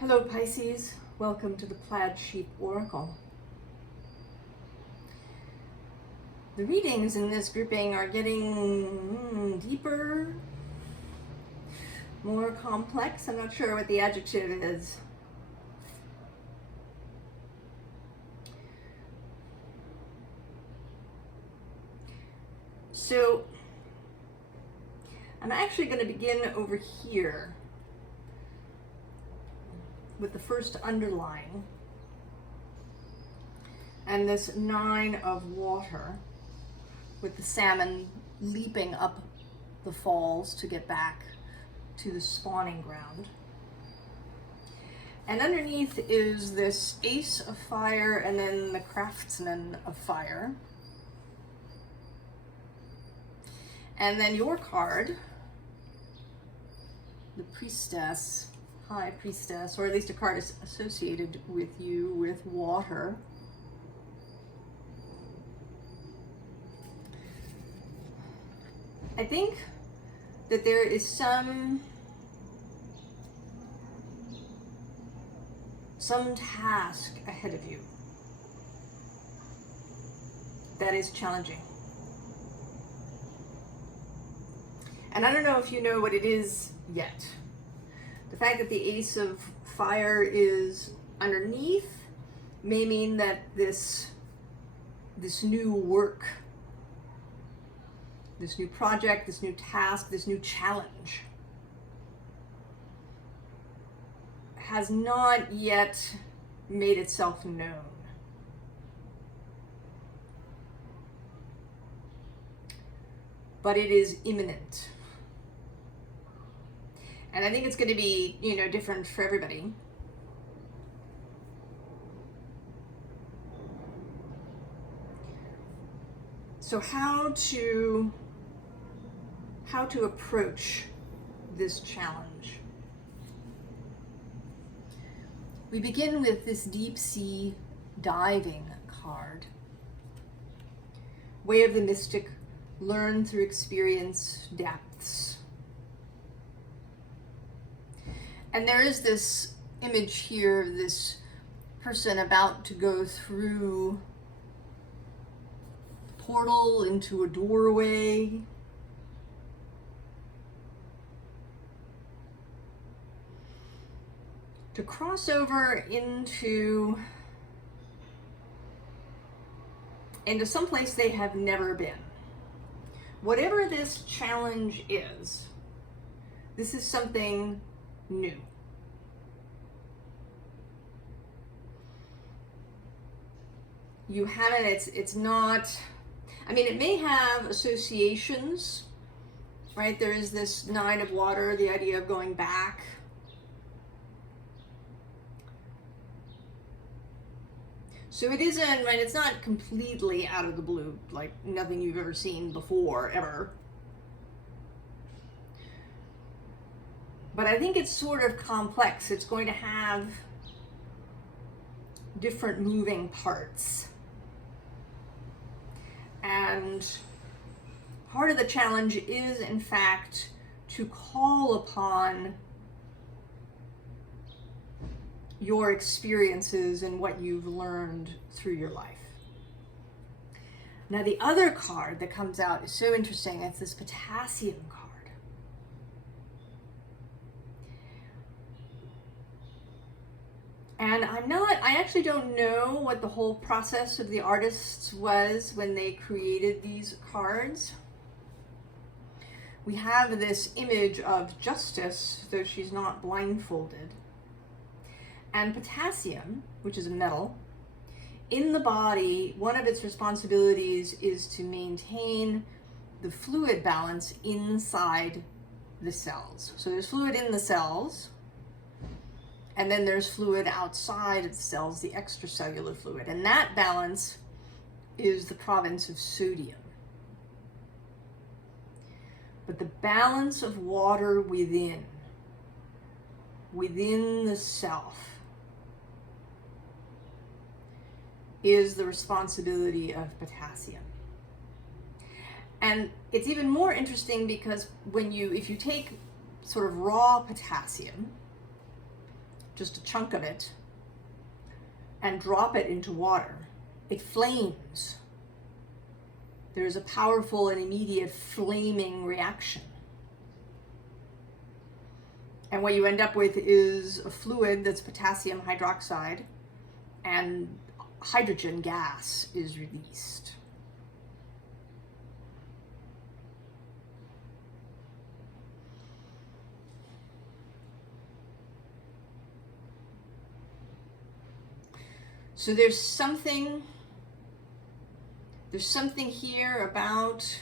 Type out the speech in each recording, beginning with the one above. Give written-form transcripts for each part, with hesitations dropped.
Hello Pisces, welcome to the Plaid Sheep Oracle. The readings in this grouping are getting deeper, more complex. I'm not sure what the adjective is. So I'm actually going to begin over here with the first underline and this 9 of water with the salmon leaping up the falls to get back to the spawning ground. And underneath is this ace of fire and then the craftsman of fire. And then your card, the priestess, high priestess, or at least a card is associated with you with water. I think that there is some task ahead of you that is challenging. And I don't know if you know what it is yet. The fact that the ace of fire is underneath may mean that this new work, this new project, this new task, this new challenge has not yet made itself known. But it is imminent. And I think it's going to be, different for everybody. So how to approach this challenge? We begin with this deep sea diving card. Way of the mystic, learn through experience, depths. And there is this image here of this person about to go through a portal into a doorway. To cross over into someplace they have never been. Whatever this challenge is, this is something new. You haven't, it's not, it may have associations, right? There is this 9 of water, the idea of going back. So it isn't, right, it's not completely out of the blue, like nothing you've ever seen before, ever. But I think it's sort of complex. It's going to have different moving parts. And part of the challenge is, in fact, to call upon your experiences and what you've learned through your life. Now, the other card that comes out is so interesting. It's this potassium card. And I actually don't know what the whole process of the artists was when they created these cards. We have this image of Justice, though she's not blindfolded. And potassium, which is a metal, in the body, one of its responsibilities is to maintain the fluid balance inside the cells. So there's fluid in the cells, and then there's fluid outside of the cells, the extracellular fluid. And that balance is the province of sodium. But the balance of water within the self, is the responsibility of potassium. And it's even more interesting because if you take sort of raw potassium, just a chunk of it, and drop it into water, it flames. There's a powerful and immediate flaming reaction. And what you end up with is a fluid that's potassium hydroxide, and hydrogen gas is released. So there's something here about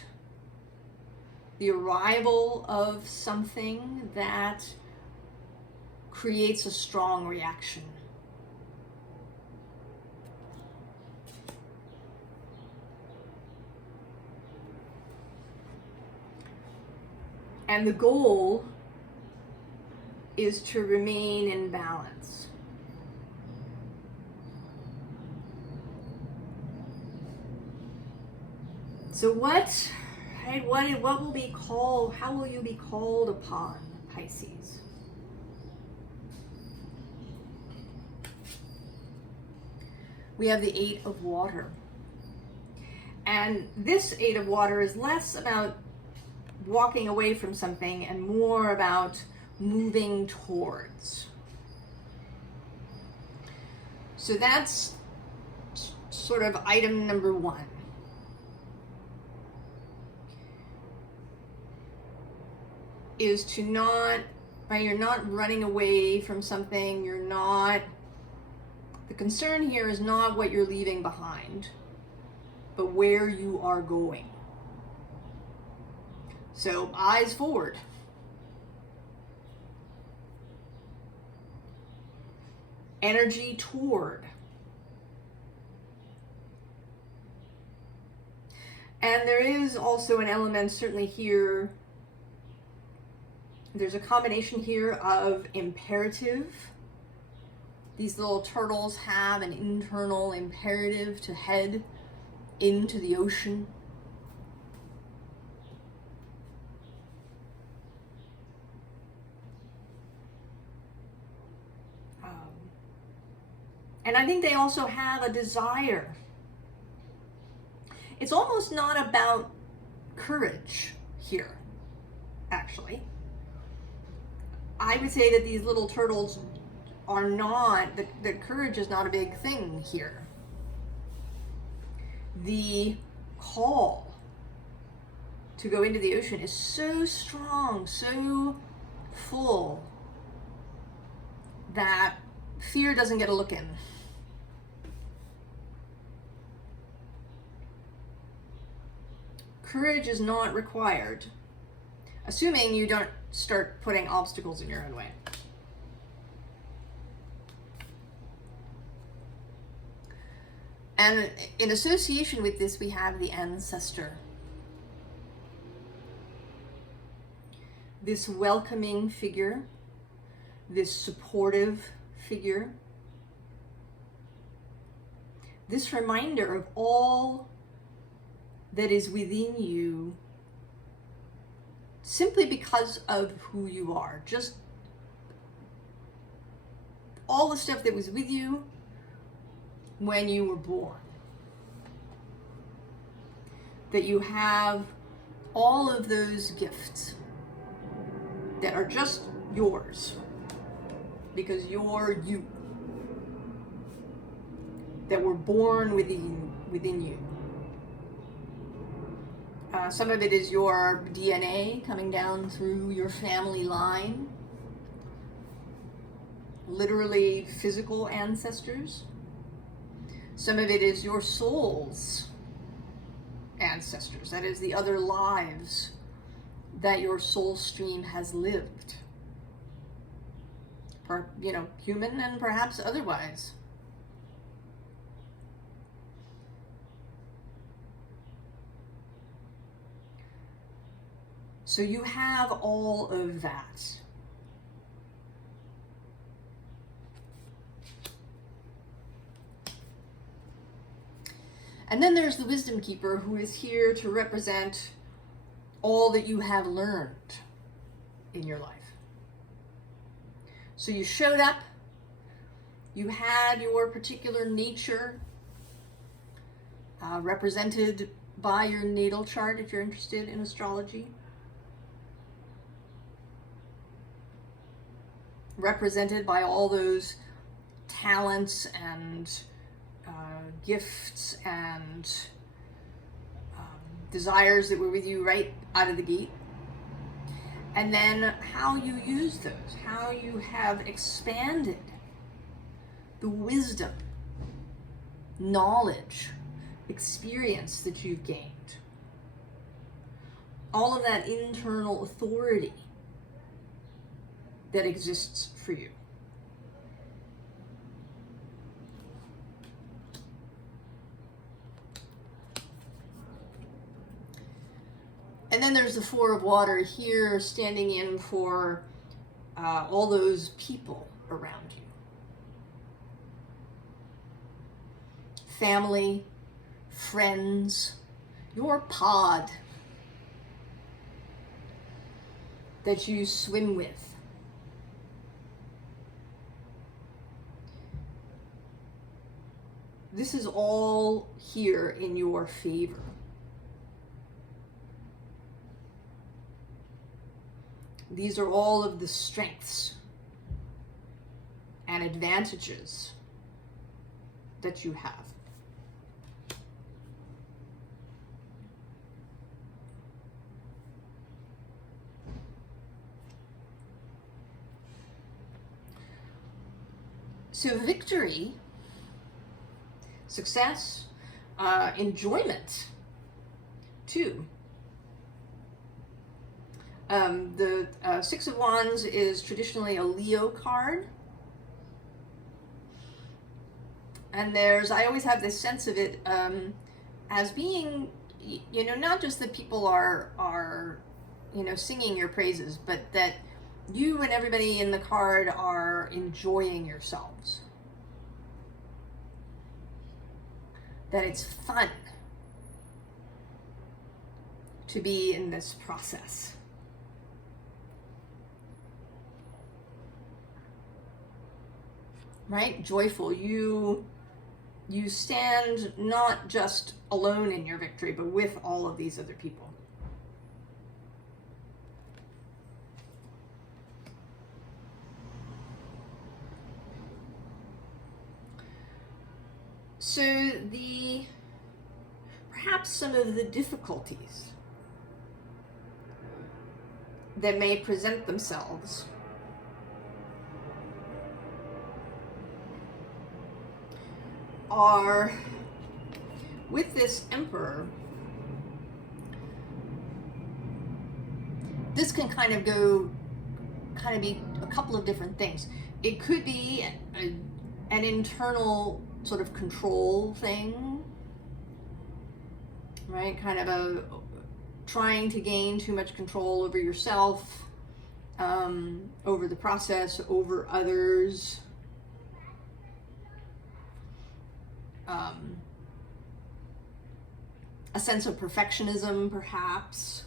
the arrival of something that creates a strong reaction. And the goal is to remain in balance. So what will be called, how will you be called upon, Pisces? We have the Eight of Water. And this Eight of Water is less about walking away from something and more about moving towards. So that's sort of item number one. Is to not, right, you're not running away from something, the concern here is not what you're leaving behind, but where you are going. So eyes forward. Energy toward. And there is also an element, certainly here, there's a combination here of imperative. These little turtles have an internal imperative to head into the ocean. And I think they also have a desire. It's almost not about courage here, actually. I would say that these little turtles are not, that courage is not a big thing here. The call to go into the ocean is so strong, so full, that fear doesn't get a look in. Courage is not required, assuming you don't start putting obstacles in your own way. And in association with this, we have the ancestor. This welcoming figure, this supportive figure, this reminder of all that is within you simply because of who you are. Just all the stuff that was with you when you were born. That you have all of those gifts that are just yours because you're you. That were born within you. Some of it is your DNA coming down through your family line. Literally physical ancestors. Some of it is your soul's ancestors. That is the other lives that your soul stream has lived. Human and perhaps otherwise. So you have all of that. And then there's the wisdom keeper, who is here to represent all that you have learned in your life. So you showed up you had your particular nature represented by your natal chart if you're interested in astrology. Represented by all those talents and gifts and desires that were with you right out of the gate. And then how you use those, how you have expanded the wisdom, knowledge, experience that you've gained. All of that internal authority that exists for you. And then there's the Four of Water here, standing in for all those people around you. Family, friends, your pod that you swim with. This is all here in your favor. These are all of the strengths and advantages that you have. So victory, success, enjoyment, too. The Six of Wands is traditionally a Leo card. And I always have this sense of it as being, not just that people are singing your praises, but that you and everybody in the card are enjoying yourselves. That it's fun to be in this process. Right? Joyful. You stand not just alone in your victory, but with all of these other people. So perhaps some of the difficulties that may present themselves are with this Emperor. This can kind of be a couple of different things. It could be an internal sort of control thing, right? Kind of trying to gain too much control over yourself, over the process, over others. A sense of perfectionism, perhaps.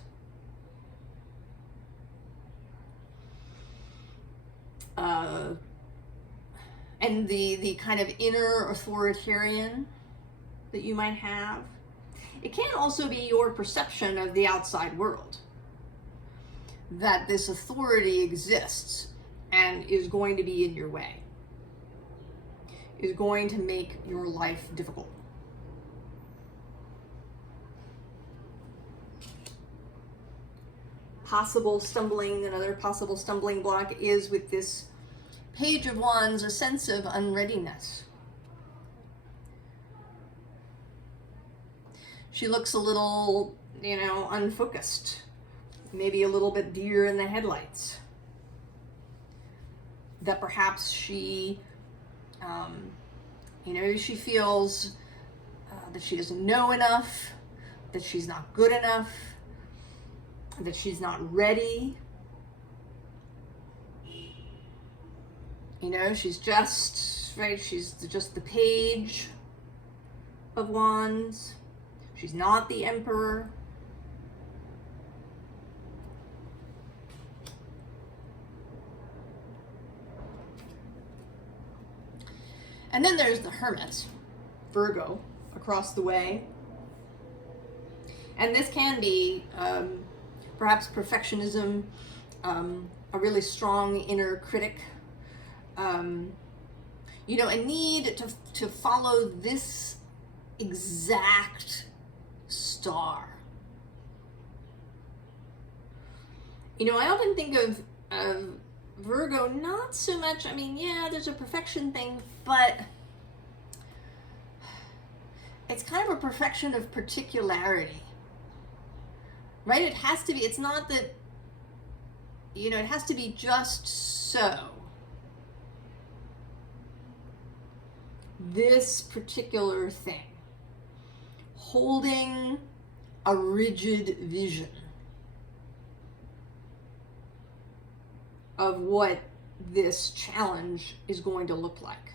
And the kind of inner authoritarian that you might have. It can also be your perception of the outside world. That this authority exists and is going to be in your way. Is going to make your life difficult. Another possible stumbling block is with this Page of Wands, a sense of unreadiness. She looks a little, unfocused. Maybe a little bit deer in the headlights. That perhaps she she feels that she doesn't know enough, that she's not good enough, that she's not ready. She's just the Page of Wands. She's not the Emperor. And then there's the Hermit, Virgo, across the way. And this can be perhaps perfectionism, a really strong inner critic, you know, a need to follow this exact star. You know, I often think of Virgo not so much, I mean, yeah, there's a perfection thing, but it's kind of a perfection of particularity, right? It has to be, it's not that, you know, it has to be just so. This particular thing, holding a rigid vision of what this challenge is going to look like.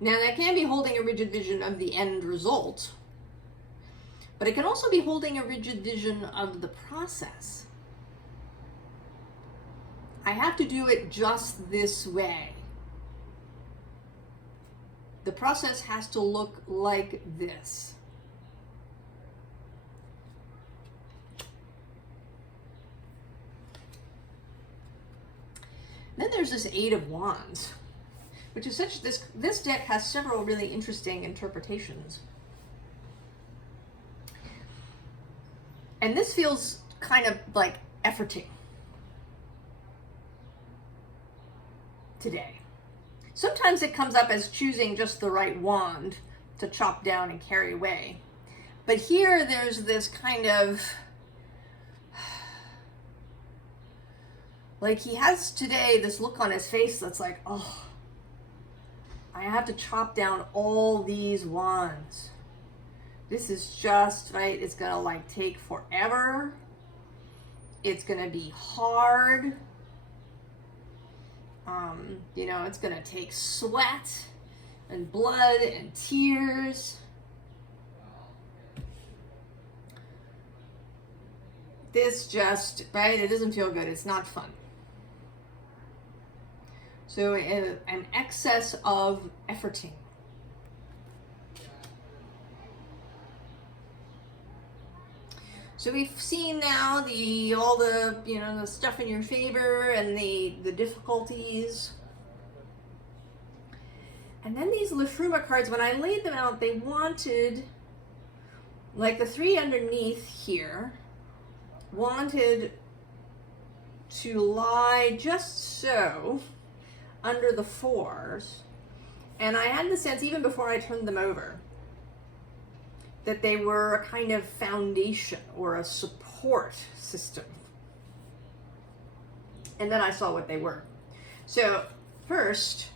Now, that can be holding a rigid vision of the end result, but it can also be holding a rigid vision of the process. I have to do it just this way. The process has to look like this. Then there's this Eight of Wands, which is such, this deck has several really interesting interpretations. And this feels kind of like efforting today. Sometimes it comes up as choosing just the right wand to chop down and carry away. But here there's this kind of, like he has today this look on his face that's like, oh, I have to chop down all these wands. This is just, right, it's gonna like take forever. It's gonna be hard. You know, it's gonna take sweat and blood and tears. This just, right, it doesn't feel good. It's not fun. So an excess of efforting. So we've seen now all the, you know, the stuff in your favor and the difficulties. And then these Liffruma cards, when I laid them out, they wanted, like the three underneath here, wanted to lie just so under the fours. And I had the sense, even before I turned them over, that they were a kind of foundation or a support system. And then I saw what they were. So first,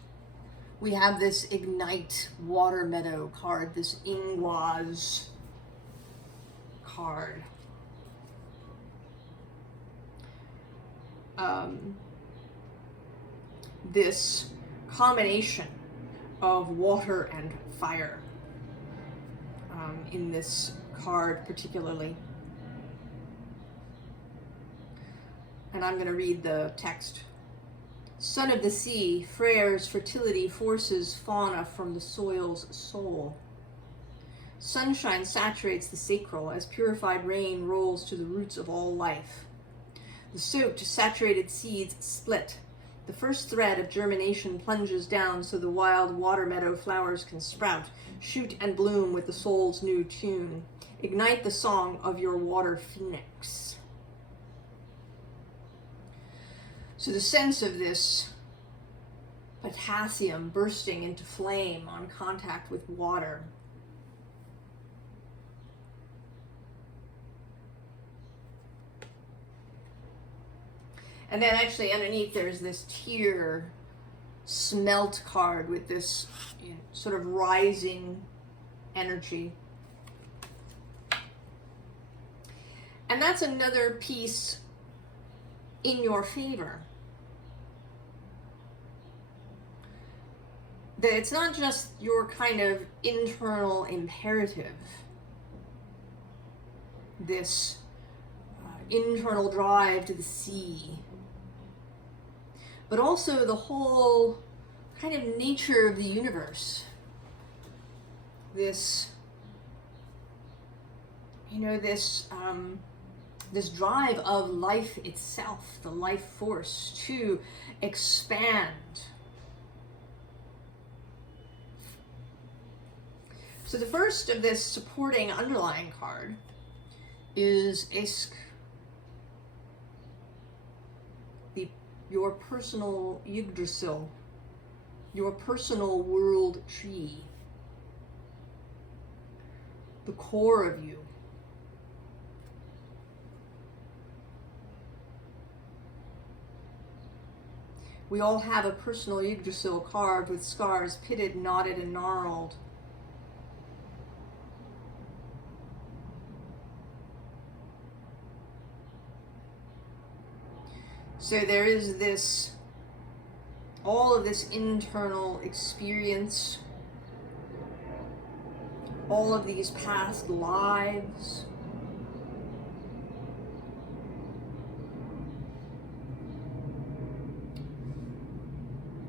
we have this Ignite Water Meadow card, this Ingwaz card. This combination of water and fire in this card particularly. And I'm going to read the text. Son of the sea, Freyr's fertility forces fauna from the soil's soul. Sunshine saturates the sacral as purified rain rolls to the roots of all life. The soaked, saturated seeds split. The first thread of germination plunges down so the wild water meadow flowers can sprout, shoot and bloom with the soul's new tune. Ignite the song of your water phoenix. So the sense of this potassium bursting into flame on contact with water. And then actually underneath there's this tear smelt card with this, you know, sort of rising energy. And that's another piece in your favor. That it's not just your kind of internal imperative, this internal drive to the sea, but also the whole kind of nature of the universe. This, this drive of life itself, the life force to expand. So the first of this supporting underlying card is Isk, your personal Yggdrasil, your personal world tree, the core of you. We all have a personal Yggdrasil carved with scars pitted, knotted, and gnarled. So there is this, all of this internal experience, all of these past lives,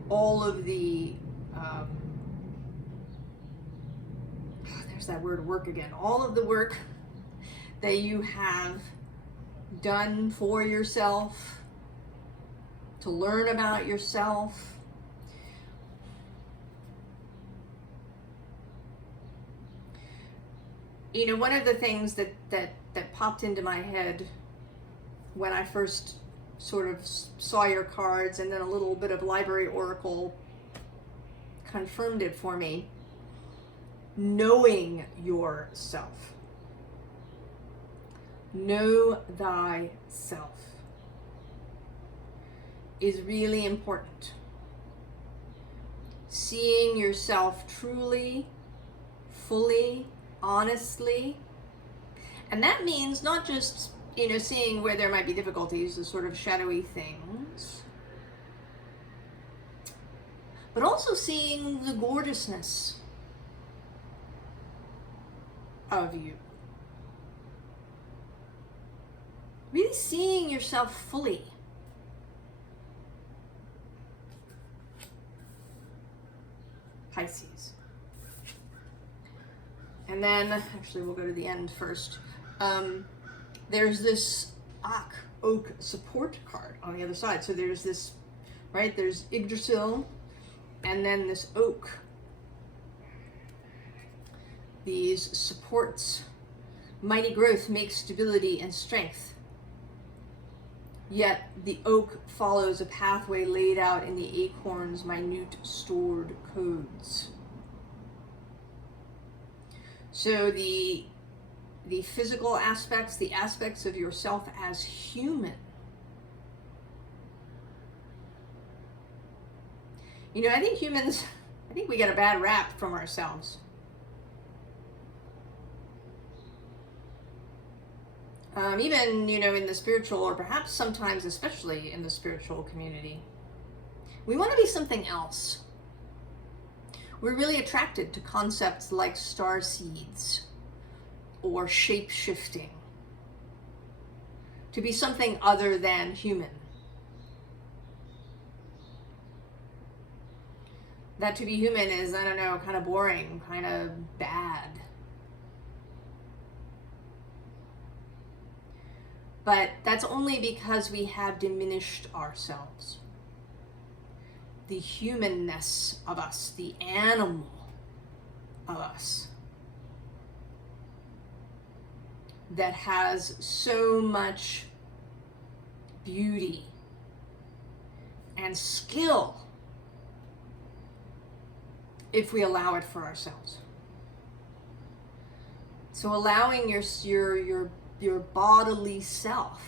all of the, there's that word work again, all of the work that you have done for yourself, to learn about yourself. You know, one of the things that popped into my head when I first sort of saw your cards, and then a little bit of library oracle confirmed it for me, knowing yourself. Know thyself is really important. Seeing yourself truly, fully, honestly. And that means not just, seeing where there might be difficulties, the sort of shadowy things, but also seeing the gorgeousness of you. Really seeing yourself fully. Pisces. And then, actually we'll go to the end first. There's this oak support card on the other side. So there's this, right, there's Yggdrasil, and then this oak. These supports. Mighty growth makes stability and strength. Yet the oak follows a pathway laid out in the acorn's minute stored codes. So the physical aspects, the aspects of yourself as human. I think humans, we get a bad rap from ourselves. Even, in the spiritual, or perhaps sometimes especially in the spiritual community, we want to be something else. We're really attracted to concepts like star seeds or shape-shifting, to be something other than human. That to be human is, kind of boring, kind of bad. But that's only because we have diminished ourselves. The humanness of us, the animal of us, that has so much beauty and skill if we allow it for ourselves. So allowing your bodily self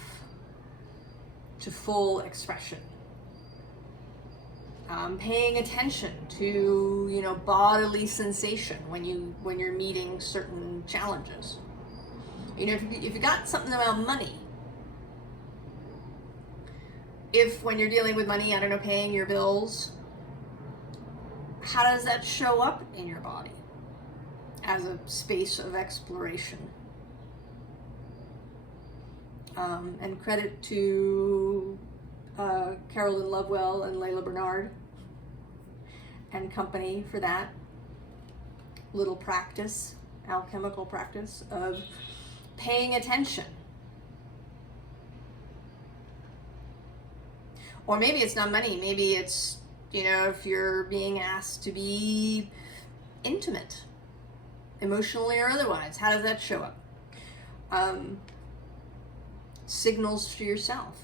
to full expression. Paying attention to, bodily sensation when you're meeting certain challenges. If you got something about money, if when you're dealing with money, paying your bills, how does that show up in your body as a space of exploration? And credit to Carolyn, Lovewell, and Laila Bernhardt. and company for that little practice, alchemical practice of paying attention. Or maybe it's not money, maybe it's, you know, if you're being asked to be intimate, emotionally or otherwise, how does that show up? Signals to yourself.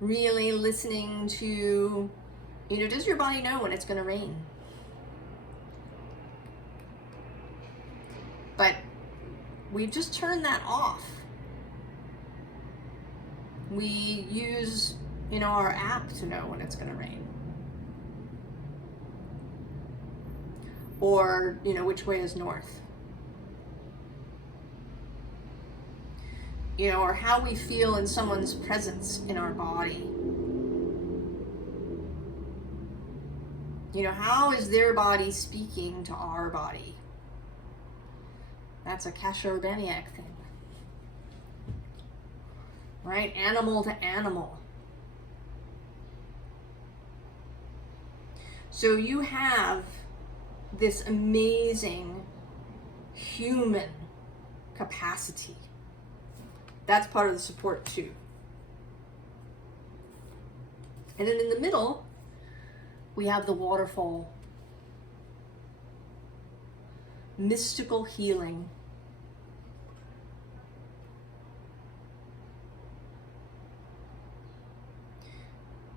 Really listening to, you know, does your body know when it's going to rain? But we've just turned that off. We use, you know, our app to know when it's going to rain. Or, you know, which way is north. You know, or how we feel in someone's presence in our body. You know, how is their body speaking to our body? That's a Kasia Urbaniak thing. Right? Animal to animal. So you have this amazing human capacity. That's part of the support too. And then in the middle, we have the waterfall. Mystical healing.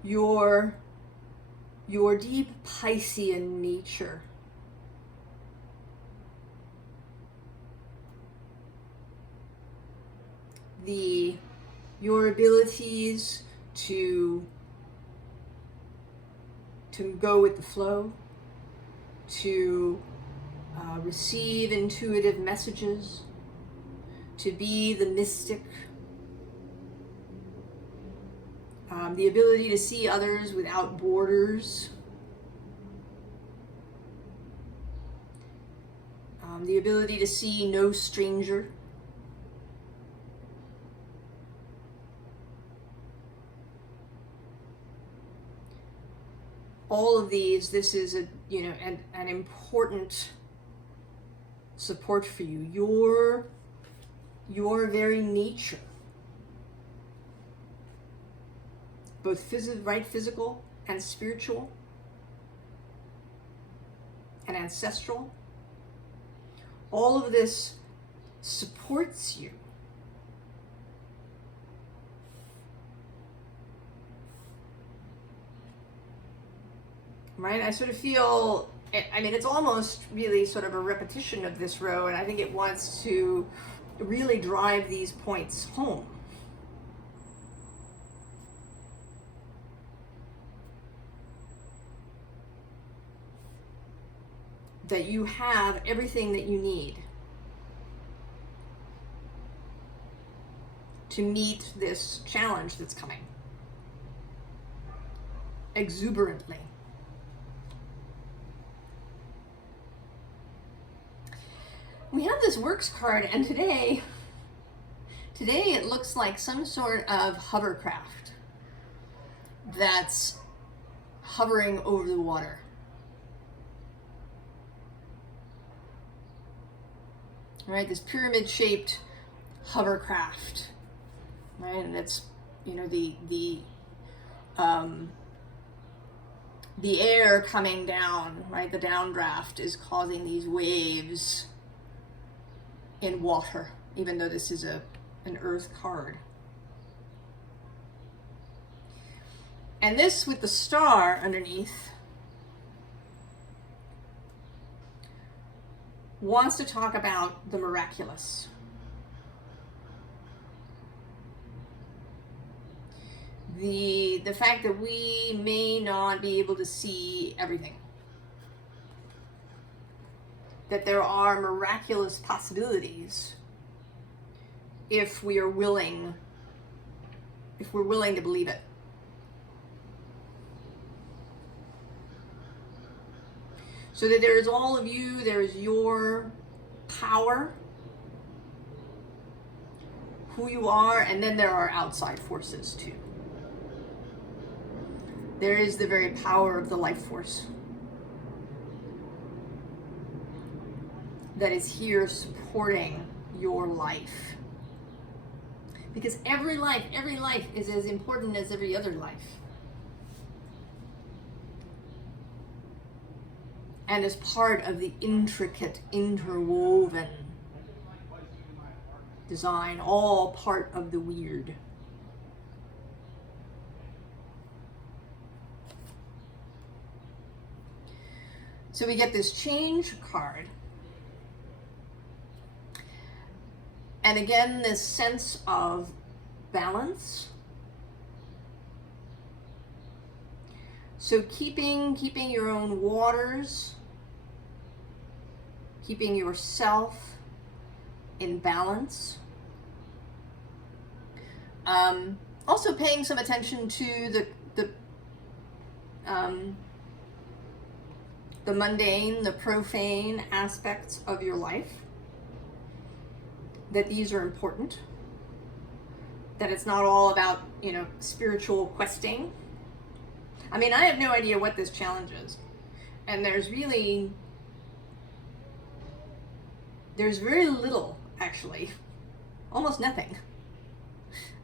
Your deep Piscean nature. Your abilities to go with the flow, to receive intuitive messages, to be the mystic, the ability to see others without borders, the ability to see no stranger. All of these, this is a, you know, an important support for you. Your very nature, both physical and spiritual and ancestral. All of this supports you. Right? I sort of feel, I mean, it's almost really sort of a repetition of this row, and I think it wants to really drive these points home. That you have everything that you need to meet this challenge that's coming exuberantly. We have this works card, and today it looks like some sort of hovercraft that's hovering over the water. Right, this pyramid-shaped hovercraft, right, and it's, you know, the air coming down, right, the downdraft is causing these waves in water, even though this is an earth card. And this with the star underneath wants to talk about the miraculous. The fact that we may not be able to see everything. That there are miraculous possibilities if we are willing, if we're willing to believe it. So that there is all of you, there is your power, who you are, and then there are outside forces too. There is the very power of the life force that is here supporting your life. Because every life is as important as every other life. And is part of the intricate, interwoven design, all part of the weird. So we get this change card. And again, this sense of balance. So keeping your own waters, keeping yourself in balance. Also paying some attention to the mundane, the profane aspects of your life. That these are important. That it's not all about, spiritual questing. I mean, I have no idea what this challenge is. And there's very little, actually. Almost nothing.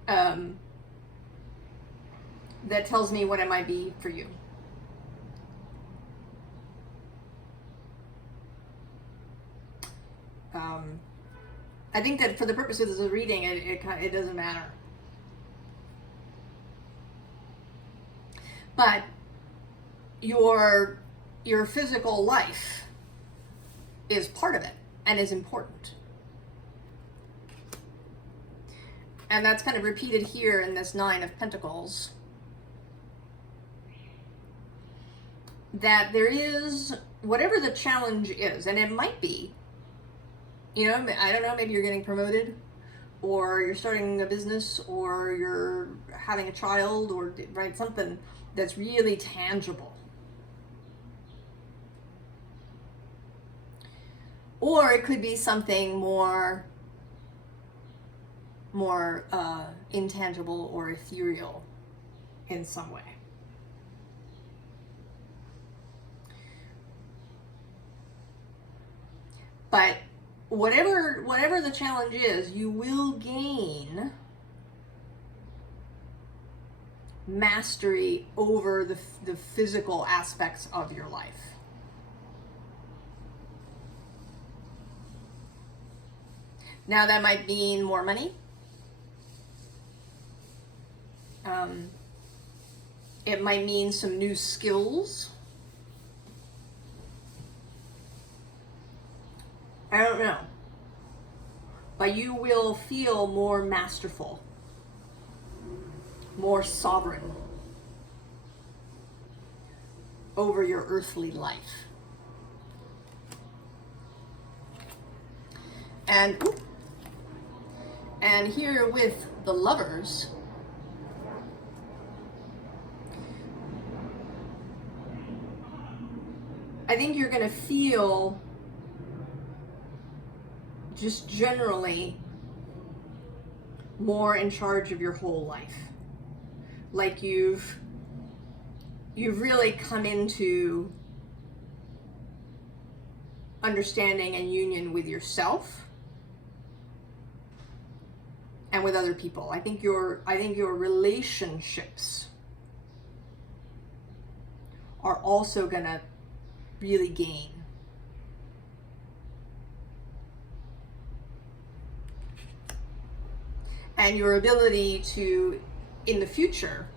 That tells me what it might be for you. I think that for the purposes of the reading, it doesn't matter. But your physical life is part of it and is important. And that's kind of repeated here in this Nine of Pentacles. That there is, whatever the challenge is, and it might be, I don't know, maybe you're getting promoted, or you're starting a business, or you're having a child, or right, something that's really tangible. Or it could be something more intangible or ethereal in some way. But whatever the challenge is, you will gain mastery over the physical aspects of your life. Now that might mean more money. It might mean some new skills. I don't know. But you will feel more masterful, more sovereign over your earthly life. And here with the Lovers, I think you're going to feel just generally more in charge of your whole life. Like you've really come into understanding and union with yourself and with other people. I think your relationships are also gonna really gain. And your ability to, in the future,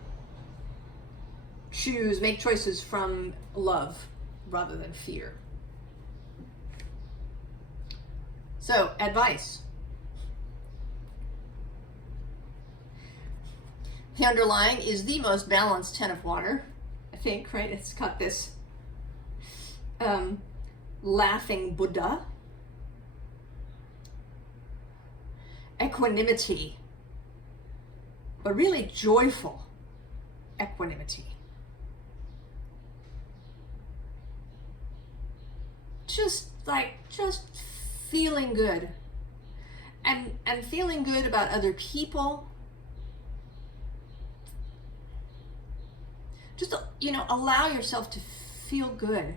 make choices from love rather than fear. So, advice. The underlying is the most balanced Ten of Water, I think, right? It's got this laughing Buddha, equanimity, but really joyful equanimity. Just feeling good. And feeling good about other people. Just you know, allow yourself to feel good.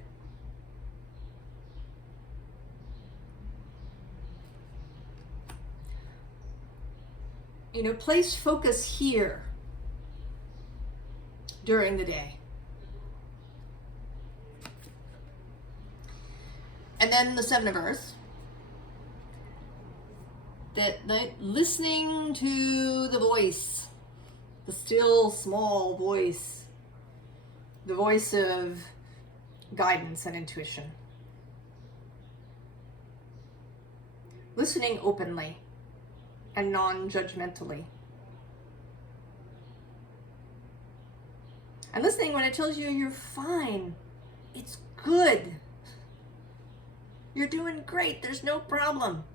You know, place focus here during the day. And then the Seven of Earth. That listening to the voice, the still small voice, the voice of guidance and intuition. Listening openly and non-judgmentally. And listening when it tells you you're fine, it's good, you're doing great, there's no problem.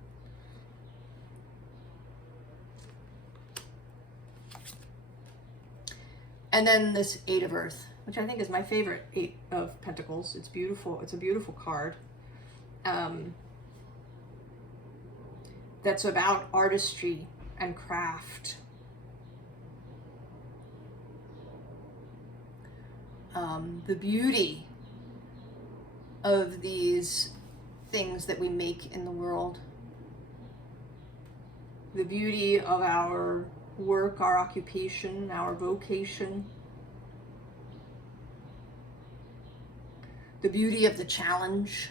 And then this Eight of Earth, which I think is my favorite Eight of Pentacles. It's beautiful. It's a beautiful card. That's about artistry and craft. The beauty of these things that we make in the world. The beauty of our work, our occupation, our vocation. The beauty of the challenge.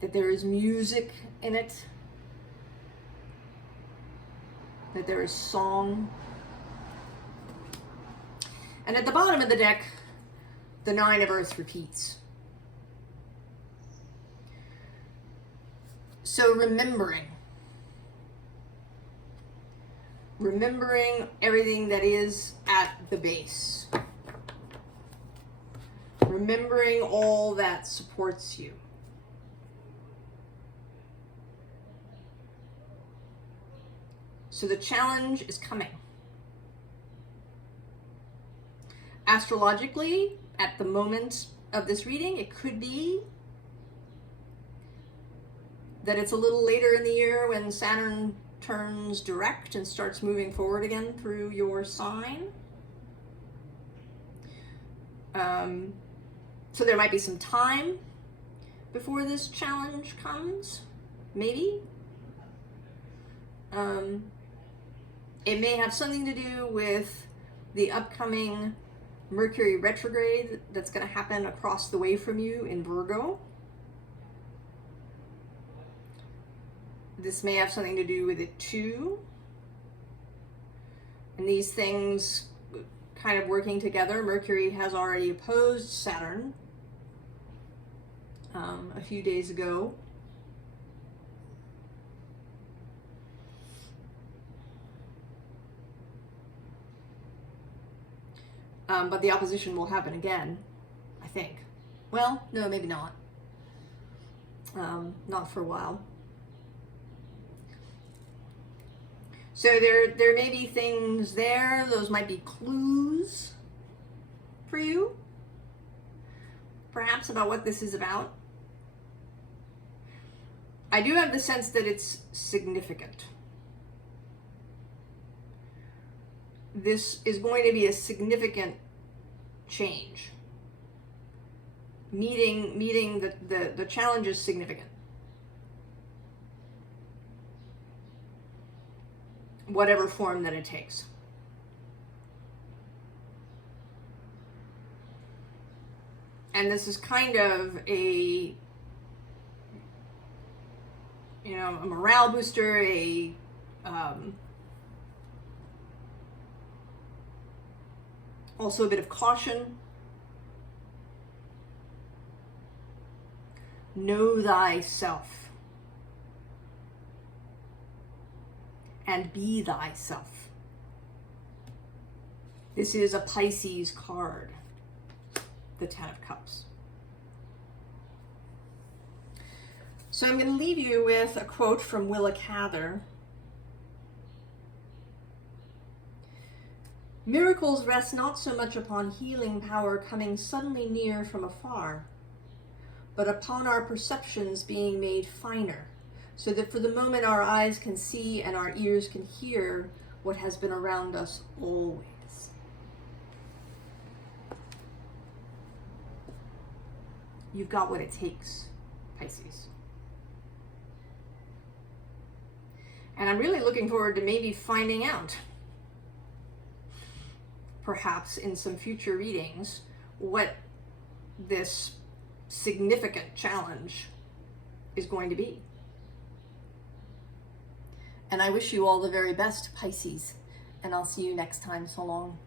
That there is music in it. That there is song. And at the bottom of the deck, the Nine of Earth repeats. So remembering everything that is at the base. Remembering all that supports you. So the challenge is coming. Astrologically, at the moment of this reading, it could be that it's a little later in the year when Saturn turns direct and starts moving forward again through your sign. So there might be some time before this challenge comes, maybe. It may have something to do with the upcoming Mercury retrograde that's going to happen across the way from you in Virgo. This may have something to do with it too. And these things kind of working together. Mercury has already opposed Saturn a few days ago. But the opposition will happen again, I think. Well, no, maybe not. Not for a while. So there may be things there. Those might be clues for you, perhaps, about what this is about. I do have the sense that it's significant. This is going to be a significant change. Meeting the challenge is significant. Whatever form that it takes. And this is kind of a, you know, a morale booster, also a bit of caution. Know thyself and be thyself. This is a Pisces card, the Ten of Cups. So I'm going to leave you with a quote from Willa Cather. Miracles rest not so much upon healing power coming suddenly near from afar, but upon our perceptions being made finer, so that for the moment our eyes can see and our ears can hear what has been around us always. You've got what it takes, Pisces. And I'm really looking forward to maybe finding out, perhaps in some future readings, what this significant challenge is going to be. And I wish you all the very best, Pisces, and I'll see you next time. So long.